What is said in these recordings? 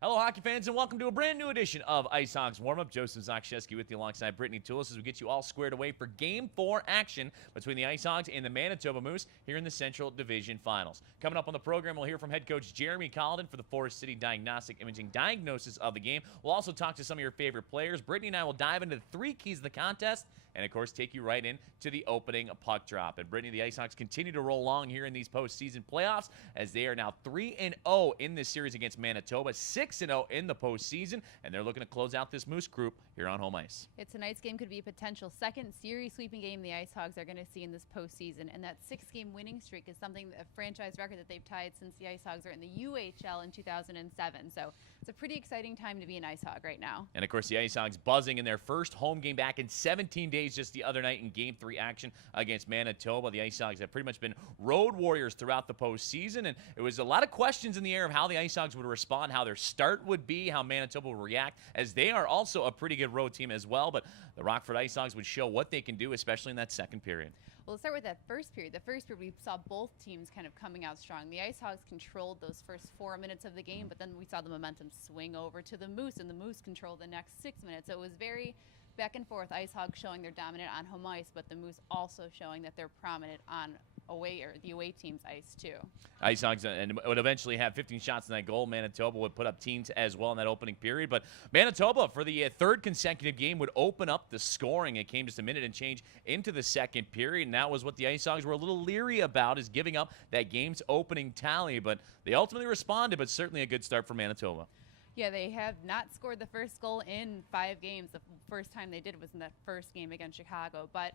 Hello, hockey fans, and welcome to a brand new edition of IceHogs WarmUp. Joseph Zakshesky with you alongside Brittany Toulis as we get you all squared away for Game 4 action between the IceHogs and the Manitoba Moose here in the Central Division Finals. Coming up on the program, we'll hear from head coach Jeremy Colliton for the Forest City Diagnostic Imaging diagnosis of the game. We'll also talk to some of your favorite players. Brittany and I will dive into the three keys of the contest and, of course, take you right in to the opening puck drop. And, Brittany, the IceHogs continue to roll along here in these postseason playoffs as they are now 3-0 in this series against Manitoba, 6-0 in the postseason, and they're looking to close out this Moose group here on home ice. Tonight's game could be a potential second series sweeping game the IceHogs are going to see in this postseason, and that six-game winning streak is something, a franchise record that they've tied since the IceHogs are in the UHL in 2007. So it's a pretty exciting time to be an IceHog right now. And, of course, the IceHogs buzzing in their first home game back in 17 days just the other night in Game 3 action against Manitoba. The IceHogs have pretty much been road warriors throughout the postseason, and it was a lot of questions in the air of how the IceHogs would respond, how their start would be, how Manitoba would react, as they are also a pretty good road team as well. But the Rockford IceHogs would show what they can do, especially in that second period. Well, let's start with that first period. The first period, we saw both teams kind of coming out strong. The IceHogs controlled those first 4 minutes of the game, but then we saw the momentum swing over to the Moose, and the Moose controlled the next 6 minutes. So it was very back and forth. IceHogs showing they're dominant on home ice, but the Moose also showing that they're prominent on away, or the away team's ice too. IceHogs and would eventually have 15 shots in that goal. Manitoba would put up teams as well in that opening period. But Manitoba, for the third consecutive game, would open up the scoring. It came just a minute and change into the second period, and that was what the IceHogs were a little leery about, is giving up that game's opening tally. But they ultimately responded, but certainly a good start for Manitoba. Yeah, they have not scored the first goal in 5 games. The first time they did was in that first game against Chicago. But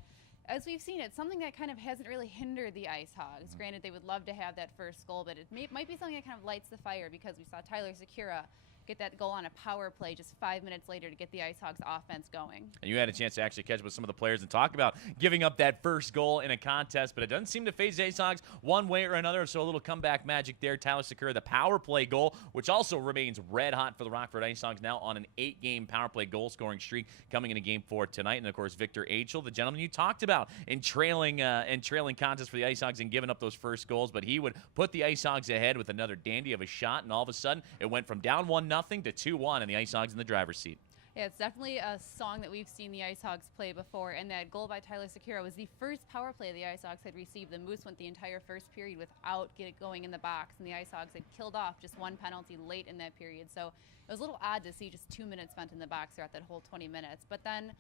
as we've seen, it's something that kind of hasn't really hindered the IceHogs. Granted, they would love to have that first goal, but it might be something that kind of lights the fire, because we saw Tyler Sekura get that goal on a power play just 5 minutes later to get the IceHogs offense going. And you had a chance to actually catch up with some of the players and talk about giving up that first goal in a contest, but it doesn't seem to phase the IceHogs one way or another, so a little comeback magic there. Tyler Sekura, the power play goal, which also remains red hot for the Rockford IceHogs, now on an 8-game power play goal scoring streak coming into Game 4 tonight. And, of course, Victor Achel, the gentleman you talked about in trailing contests for the IceHogs and giving up those first goals, but he would put the IceHogs ahead with another dandy of a shot, and all of a sudden it went from down 1-0 to 2-1, and the IceHogs in the driver's seat. Yeah, it's definitely a song that we've seen the IceHogs play before, and that goal by Tyler Sekura was the first power play the IceHogs had received. The Moose went the entire first period without going in the box, and the IceHogs had killed off just one penalty late in that period. So it was a little odd to see just 2 minutes spent in the box throughout that whole 20 minutes. But then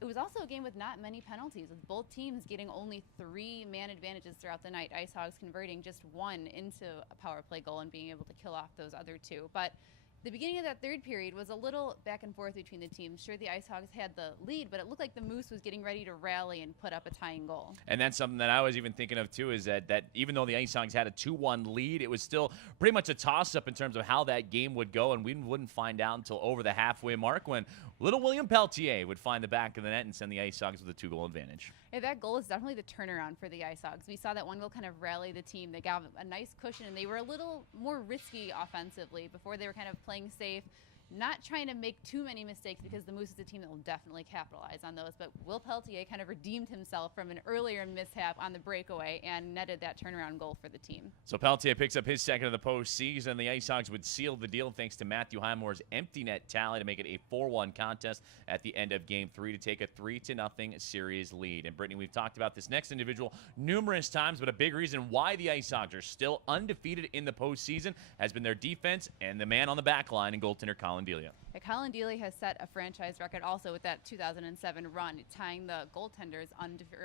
it was also a game with not many penalties, with both teams getting only 3 man advantages throughout the night. IceHogs converting just 1 into a power play goal and being able to kill off those other 2. But the beginning of that third period was a little back and forth between the teams. Sure, the IceHogs had the lead, but it looked like the Moose was getting ready to rally and put up a tying goal. And that's something that I was even thinking of, too, is that even though the IceHogs had a 2-1 lead, it was still pretty much a toss-up in terms of how that game would go, and we wouldn't find out until over the halfway mark when little William Peltier would find the back of the net and send the IceHogs with a 2-goal advantage. Yeah, that goal is definitely the turnaround for the IceHogs. We saw that one goal kind of rally the team. They got a nice cushion, and they were a little more risky offensively. Before, they were kind of playing safe, not trying to make too many mistakes, because the Moose is a team that will definitely capitalize on those. But Will Peltier kind of redeemed himself from an earlier mishap on the breakaway and netted that turnaround goal for the team. So Peltier picks up his second of the postseason. The IceHogs would seal the deal thanks to Matthew Highmore's empty net tally to make it a 4-1 contest at the end of Game 3 to take a 3-0 series lead. And Brittany, we've talked about this next individual numerous times, but a big reason why the IceHogs are still undefeated in the postseason has been their defense and the man on the back line and goaltender Colin Delia. Colin Delia has set a franchise record also with that 2007 run, tying the goaltender's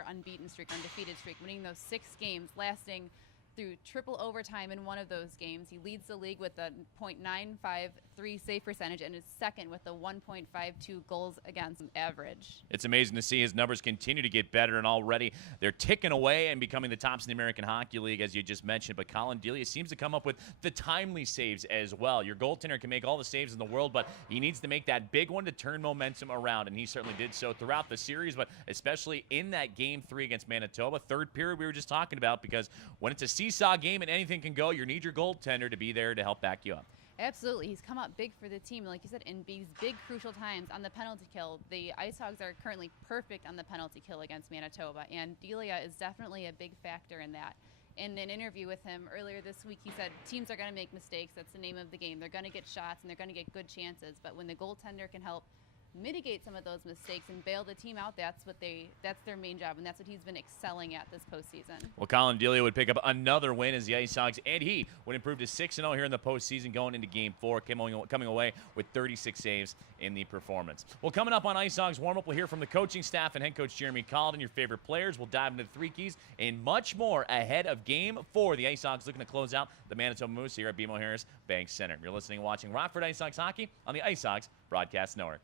unbeaten streak, undefeated streak, winning those 6 games, lasting through triple overtime in one of those games. He leads the league with a .953 save percentage and is second with a 1.52 goals against average. It's amazing to see his numbers continue to get better, and already they're ticking away and becoming the tops in the American Hockey League, as you just mentioned. But Colin Delia seems to come up with the timely saves as well. Your goaltender can make all the saves in the world, but he needs to make that big one to turn momentum around, and he certainly did so throughout the series, but especially in that Game 3 against Manitoba. Third period we were just talking about, because when it's a seesaw game and anything can go, you need your goaltender to be there to help back you up. Absolutely. He's come up big for the team, like you said, in these big crucial times on the penalty kill. The IceHogs are currently perfect on the penalty kill against Manitoba, and Delia is definitely a big factor in that. In an interview with him earlier this week, he said teams are going to make mistakes. That's the name of the game. They're going to get shots and they're going to get good chances. But when the goaltender can help mitigate some of those mistakes and bail the team out, that's their main job, and that's what he's been excelling at this postseason. Well, Colin Delia would pick up another win as the IceHogs and he would improve to 6-0 here in the postseason going into Game 4, coming away with 36 saves in the performance. Well, coming up on IceHogs Warm-Up, we'll hear from the coaching staff and head coach Jeremy Colliton, your favorite players. We'll dive into the 3 keys and much more ahead of Game 4. The IceHogs looking to close out the Manitoba Moose here at BMO Harris Bank Center. You're listening and watching Rockford IceHogs Hockey on the IceHogs Broadcast Network.